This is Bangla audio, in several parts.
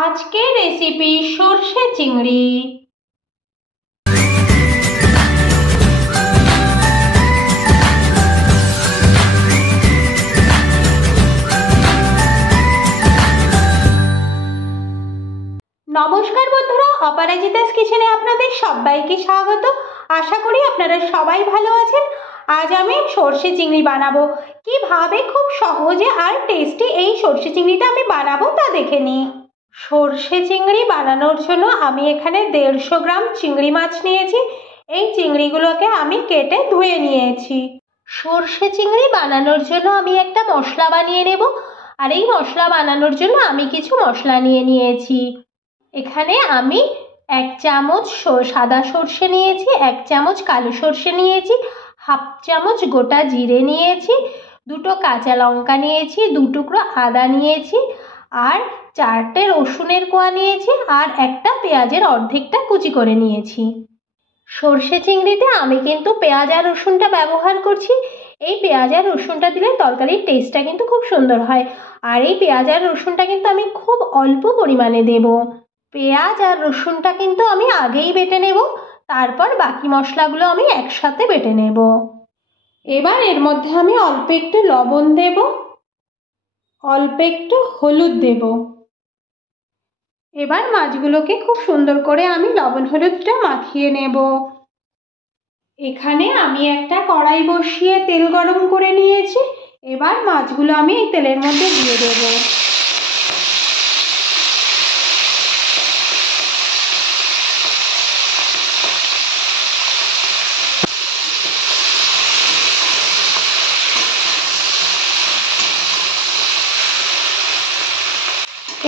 আজকের রেসিপি সরষে চিংড়ি। নমস্কার বন্ধুরা, অপরাজিতাস কিচেনে আপনাদের সবাইকে স্বাগত। আশা করি আপনারা সবাই ভালো আছেন। আজ আমি সরষে চিংড়ি বানাবো। কিভাবে খুব সহজে আর টেস্টি এই সরষে চিংড়িটা আমি বানাবো তা দেখে নিই। সরষে চিংড়ি বানানোর জন্য আমি এখানে 150 গ্রাম চিংড়ি মাছ নিয়েছি। এই চিংড়িগুলোকে আমি কেটে ধুয়ে নিয়েছি। সরষে চিংড়ি বানানোর জন্য আমি একটা মশলা বানিয়ে নেব। আর এই মশলা বানানোর জন্য আমি কিছু মশলা নিয়ে নিয়েছি। এখানে আমি 1 চামচ সাদা সর্ষে নিয়েছি, 1 চামচ কালো সর্ষে নিয়েছি, 1/2 চামচ গোটা জিরে নিয়েছি, 2টো কাঁচা লঙ্কা নিয়েছি, 2 টুকরো আদা নিয়েছি, আর 4টে রসুনের কোয়া নিয়েছি, আর একটা পেঁয়াজের অর্ধেকটা কুচি করে নিয়েছি। সরষে চিংড়িতে আমি কিন্তু পেঁয়াজ আর রসুনটা ব্যবহার করছি। এই পেঁয়াজ আর রসুনটা দিলে তরকারির টেস্টটা কিন্তু খুব সুন্দর হয়। আর এই পেঁয়াজ আর রসুনটা কিন্তু আমি খুব অল্প পরিমাণে দেব। পেঁয়াজ আর রসুনটা কিন্তু আমি আগেই বেটে নেব, তারপর বাকি মশলাগুলো আমি একসাথে বেটে নেব। এবার এর মধ্যে আমি অল্প একটু লবণ দেব, অল্প একটু হলুদ দেব। এবার মাছগুলোকে খুব সুন্দর করে আমি লবণ হলুদটা মাখিয়ে নেব। এখানে আমি একটা কড়াই বসিয়ে তেল গরম করে নিয়েছি। এবার মাছগুলো আমি এই তেলের মধ্যে দিয়ে দেব।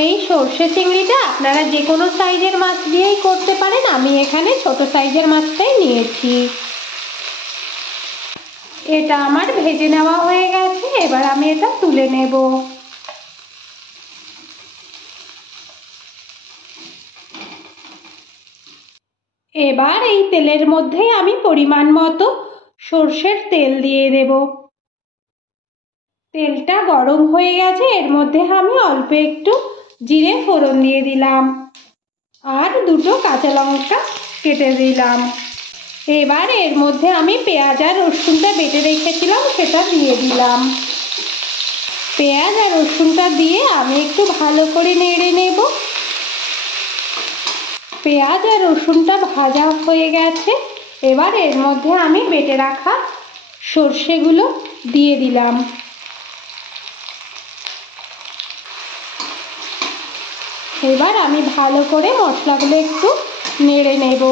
এই সরষে চিংড়িটা আপনারা যে কোনো সাইজের মাছ দিয়েই করতে পারেন। আমি এখানে ছোট সাইজের মাছটাই নিয়েছি। এটা আমার ভেজে নেওয়া হয়ে গেছে। এবার আমি এটা তুলে নেব। এবার এই তেলের মধ্যেই আমি পরিমাণ মতো সরষের তেল দিয়ে দেব। তেলটা গরম হয়ে গেছে। এর মধ্যে আমি অল্প একটু জিরে ফোড়ন দিয়ে দিলাম, আর 2টো কাঁচা লঙ্কা কেটে দিলাম। এবার এর মধ্যে আমি পেঁয়াজ আর রসুনটা বেটে রেখেছিলাম সেটা দিয়ে দিলাম। পেঁয়াজ আর রসুনটা দিয়ে আমি একটু ভালো করে নেড়ে নেব। পেঁয়াজ আর রসুনটা ভাজা হয়ে গেছে। এবার এর মধ্যে আমি বেটে রাখা সর্ষেগুলো দিয়ে দিলাম। এবার আমি ভালো করে মশলাগুলো একটু নেড়ে নেব।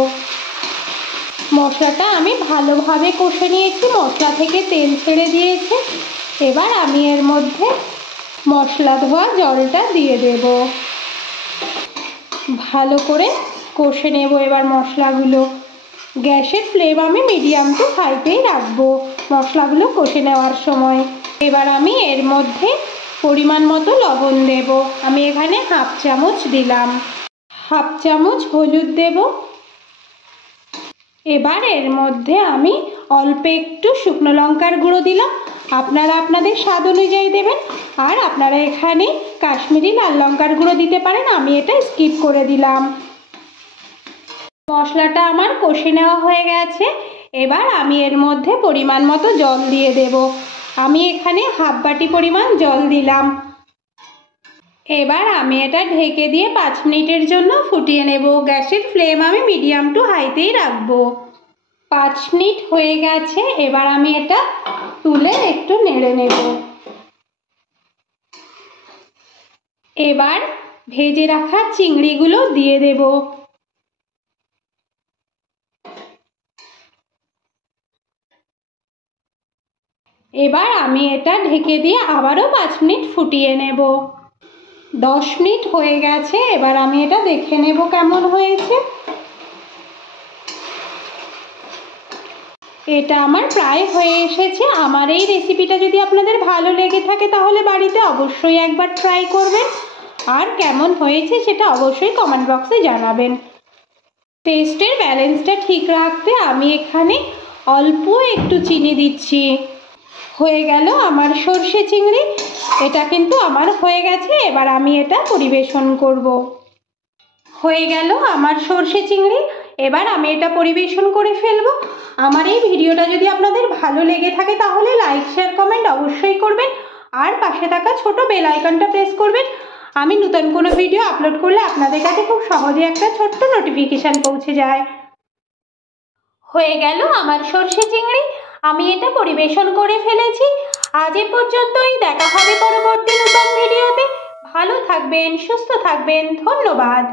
মশলাটা আমি ভালোভাবে কষে নিয়েছি, মশলা থেকে তেল ছেড়ে দিয়েছে। এবার আমি এর মধ্যে মশলা ধোয়া জলটা দিয়ে দেব। ভালো করে কষে নেব এবার মশলাগুলো। গ্যাসের ফ্লেম আমি মিডিয়াম টু হাইতেই রাখবো মশলাগুলো কষে নেওয়ার সময়। এবার আমি এর মধ্যে পরিমাণ মতো লবণ দেব। আমি এখানে 1/2 চামচ দিলাম। 1/2 চামচ হলুদ দেব। এবার এর মধ্যে আমি অল্প একটু শুকনো লঙ্কার গুঁড়ো দিলাম। আপনারা আপনাদের স্বাদ অনুযায়ী দেবেন। আর আপনারা এখানে কাশ্মীরি লাল লঙ্কার গুঁড়ো দিতে পারেন, আমি এটা স্কিপ করে দিলাম। মশলাটা আমার কষে নেওয়া হয়ে গেছে। এবার আমি এর মধ্যে পরিমাণ মতো জল দিয়ে দেব। আমি এখানে 1/2 বাটি পরিমাণ জল দিলাম। এবার আমি এটা ঢেকে দিয়ে 5 মিনিটের জন্য ফুটিয়ে নেব। গ্যাসের ফ্লেম আমি মিডিয়াম টু হাইতেই রাখবো। 5 মিনিট হয়ে গেছে। এবার আমি এটা তুলে একটু নেড়ে নেব। এবার ভেজে রাখা চিংড়িগুলো দিয়ে দেব। এবার আমি এটা ঢেকে দিয়ে আবারও 5 মিনিট ফুটিয়ে নেব। 10 মিনিট হয়ে গেছে। এবার আমি এটা দেখে নেব কেমন হয়েছে। এটা আমার প্রায় হয়ে এসেছে। আমার এই রেসিপিটা যদি আপনাদের ভালো লেগে থাকে তাহলে বাড়িতে অবশ্যই একবার ট্রাই করবেন। আর কেমন হয়েছে সেটা অবশ্যই কমেন্ট বক্সে জানাবেন। টেস্টের ব্যালেন্সটা ঠিক রাখতে আমি এখানে অল্প একটু চিনি দিচ্ছি। হয়ে গেল আমার সরষে চিংড়ি। এটা কিন্তু আমার হয়ে গেছে। এবার আমি এটা পরিবেশন করব। হয়ে গেল আমার সর্ষে চিংড়ি। এবার আমি এটা পরিবেশন করে ফেলবো। আমার এই ভিডিওটা যদি আপনাদের ভালো লেগে থাকে তাহলে লাইক শেয়ার কমেন্ট অবশ্যই করবেন, আর পাশে থাকা ছোট বেল আইকনটা প্রেস করবেন। আমি নতুন কোনো ভিডিও আপলোড করলে আপনাদের কাছে খুব সহজে একটা ছোট্ট নোটিফিকেশান পৌঁছে যায়। হয়ে গেল আমার সর্ষে চিংড়ি, আমি এটা পরিবেশন করে ফেলেছি। আজ এ পর্যন্তই, দেখা হবে পরবর্তী নতুন ভিডিওতে। ভালো থাকবেন, সুস্থ থাকবেন, ধন্যবাদ।